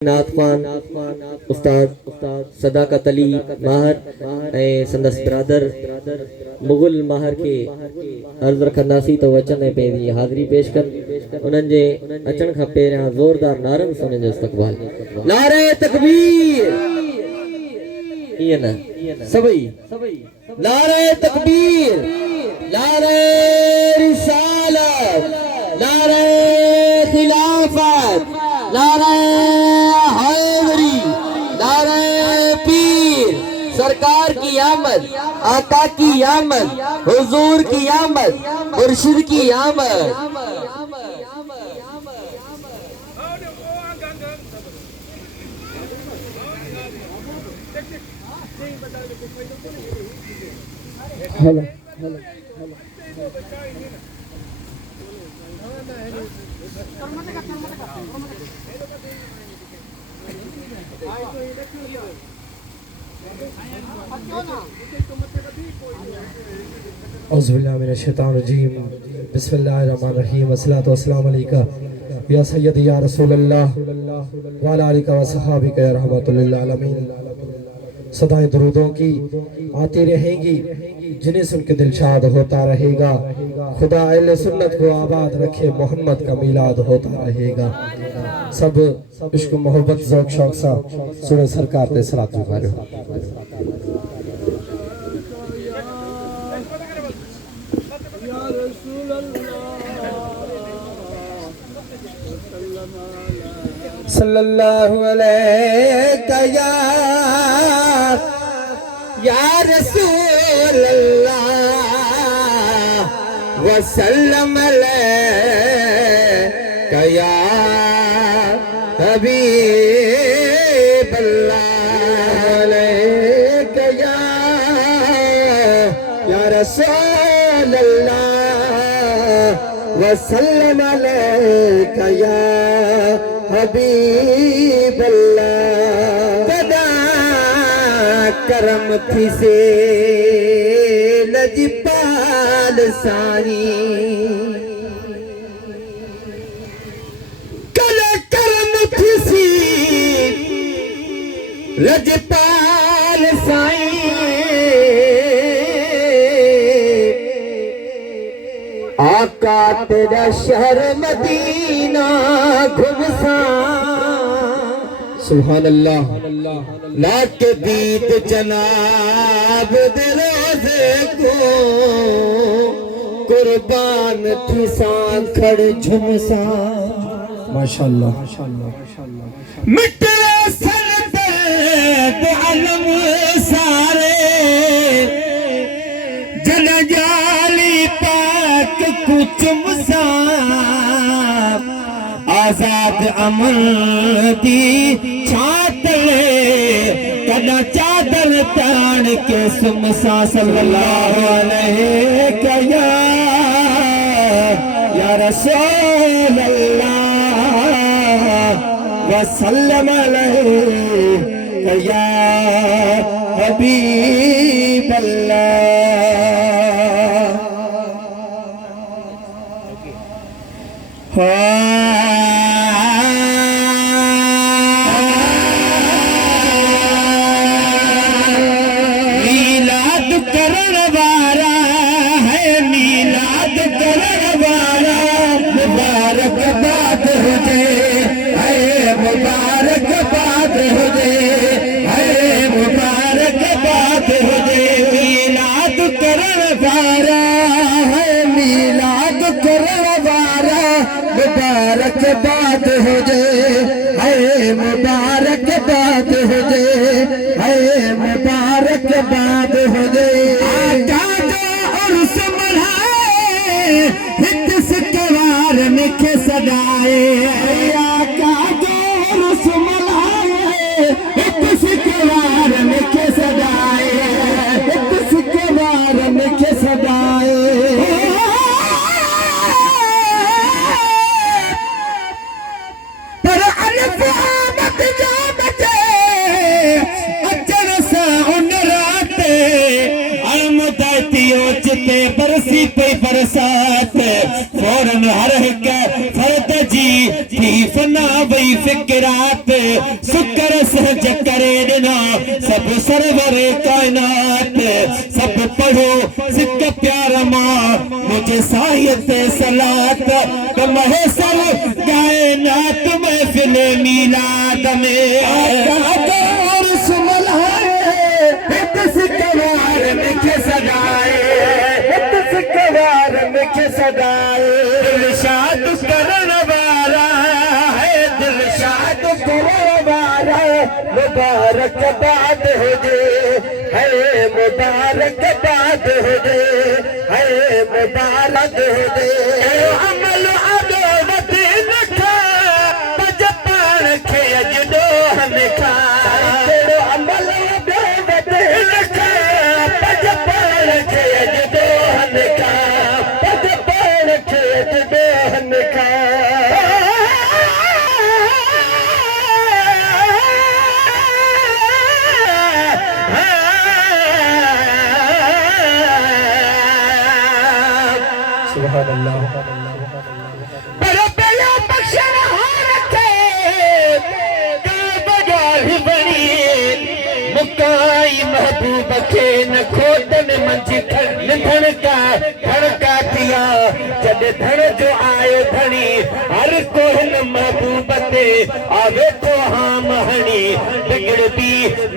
नाथपान उस्ताद सदाकत अली माहर संदस brother Mughal माहर के अर्ज रखंदासी तो वचन पे हाज़िरी पेश कर उन्हनि जे अचण खां पहिरियां ज़ोरदार नारनि सां उन्हनि जो इस्तक़बाल। नारे तकबीर न सभई नारे तकबीर, नारे रिसालत, नारे खिलाफत, नारे हैदरी, नारे पीर, सरकार की आमद, आका की आमद, हुजूर की आमद, मुर्शिद की आमद। हेलो औज़ुबिल्लाहिमिनश्शैतानिर्रजीम बिस्मिल्लाहिर्रहमानिर्रहीम अस्सलातु वस्सलामु अलैका या सय्यदी या रसूलल्लाह व अला आलिका व सहाबिका या रहमतुल लिल आलमीन। सदाएं दरूदों की आती रहेंगी जिन्हें सुन के दिल शाद होता रहेगा। खुदा अहले सुन्नत को आबाद रखे, मोहम्मद का मिलाद होता रहेगा। सब इश्क मोहब्बत ज़ौक़ शौक़ सा सुने सरकार ते सलात गुज़ारो। सल्लल्लाहु अलैहि या रसूल अल्लाह वसल्लम अलैका या हबीब अल्लाह अलैका या रसूल अल्लाह वसल्लम अलैका या हबीब अल्लाह। करम थी से लजपाल साई, कल करम थी सी लजपाल साई, आका तेरा शहर मदीना घुमसा। सुभान अल्लाह लाख बीत जनाब दिरोज़े को कुर्बान थी सांखड़ झुमसा। माशाअल्लाह मिटे सन दर्द अलम सारे, जन जाली पाक कुछ मुसा। आजाद अमन दी छातले कदा चादर तान के सुमसा। सल्लल्लाहु अलैहि या रसूल अल्लाह वसल्लम अलैका या हबीब अल्लाह। मुबारकबाद हो जाए, मुबारकबाद हो जाए, मुबारकबाद हो जाए। आका जो उर्स मनाए हित सिकवार निखे सदाए, आका जो उर्स मनाए हित सिकवार निखे सदाए, हित सिकवार निखे सदाए। बरसी पे बरसात फौरन हर एक फर्द जी थी फना वही फिक्रात सुकर सहज करे दिना सब सरवर कायनात सब पढ़ो सिक प्यार मां मुझे साहित सलात तो महेसर कायनात महफिल मीलाद में और सुमल है सिकवार मिखे सदाए सिकवार मिखे सदाए दिलशाद करण वाला है दिलशाद करण वाला मुबारक बाद हो जे है मुबारक बाद हो जे है मुबारक हो जे अमल अदोवत नखा बजपान खे अजडो हमेखा तेरो अमल अदोवत नखा बजपान खे अजडो हमेखा बजपान खे अजडो हमेखा सुभान अल्लाह बड़ा बड़ा बख्शन हो रखे बगाल बनी मुकाई महबूब के न खोटन मंझ धन का दिया जद धन जो आए धनी हर कोहन महबूब ते आवे तो हाँ महनी बिगड़ भी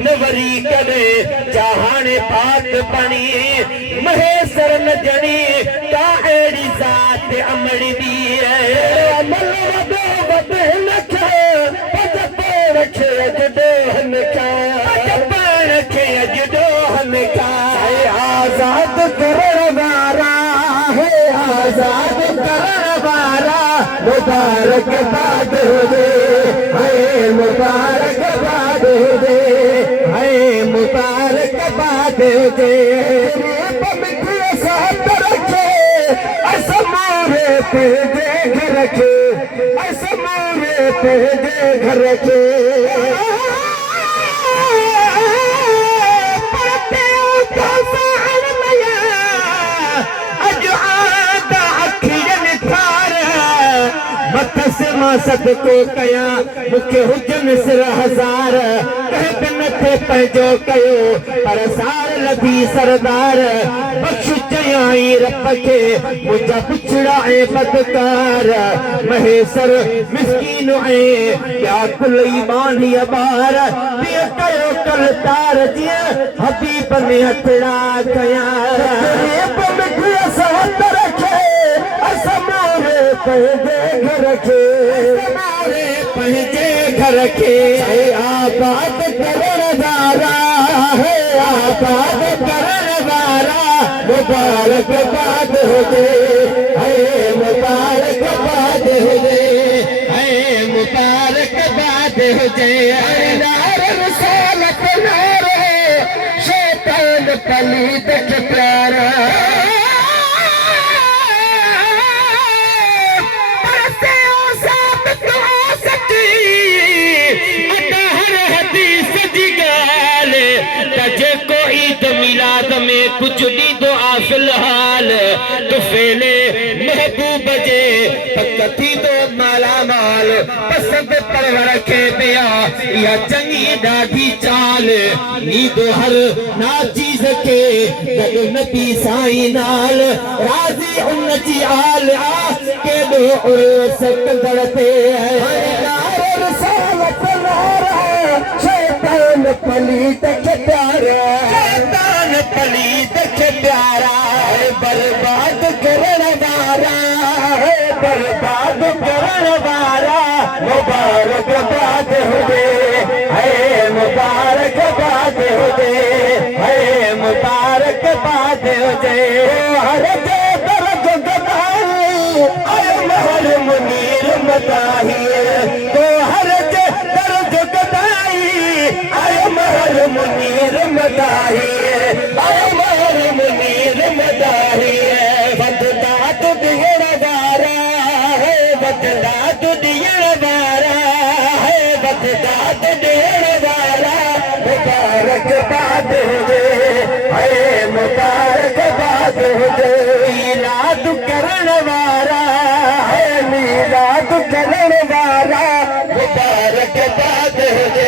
नवरी करे चाहने बात बनी महेसर न जनी का एड़ी जात अमड़ी दी है अमल वदो वदे नखे पद पेड़ खे अजडोहन का पद पेड़ खे अजडोहन का आजाद करण वारा है आजाद करण वारा मुबारक बाद हो दे है मुबारक बाद हो दे है मुबारक बाद हो दे पे देख रखे ऐसे मोरे पे देख रखे पढ़ते तो साहब मया अज आदा अखियन थार मत से मासत को कया मुखे हुजन सिर हजार कह बिन थे पंहिंजो कयो पर सार लधी सरदार बख्श चयाई रब के मुझा पुछड़ा ए बदकार महेसर मिस्कीन ए क्या कुल ईमान या बार पिया कयो कल तार जिया हबीब ने हथड़ा कया गरीब मिठिया सवत रखे असमारे पंहिंजे घर के असमारे पंहिंजे घर के आबाद करण वारा है आबाद करण वारा मुबारक बाद हो दे है मुबारक बाद हो दे है मुबारक बाद हो दे नार रसालत नार शैतान पलीद के प्यारा परसे ओ साबित हो सकी अदहर हदीस जी गाल तजे को ईद मिलाद में कुछ दी दो फिलहाल तो फेले महबूब जे पकती दो माला माल पसंद परवर के बिया या चंगी दादी चाल नी दो हर ना चीज के गद नबी साईं नाल राजी उन जी आल आ के दो सकदड़ते है रसालत शैतान पलीत के प्यारा शैतान पलीत के प्यारा है बर्बाद करण वाला है बर्बाद करण वाला मुबारक बाद हो दे है मुबारक बाद हो दे है मुबारक बाद हो दे हर दे दर्द गदाई आय महर मुनीर मदाही तो हर दे दर्द गदाई आय महर मुनीर मदाही आय महर मुनीर मदाही बदला तो दिहर वारा है बदला तो दिहर वारा है बदला तो दिहर वारा मुबारक बाद हो दे है मुबारक बाद हो दे मीलाद करण वारा है मीलाद करण वारा मुबारकबाद हुजे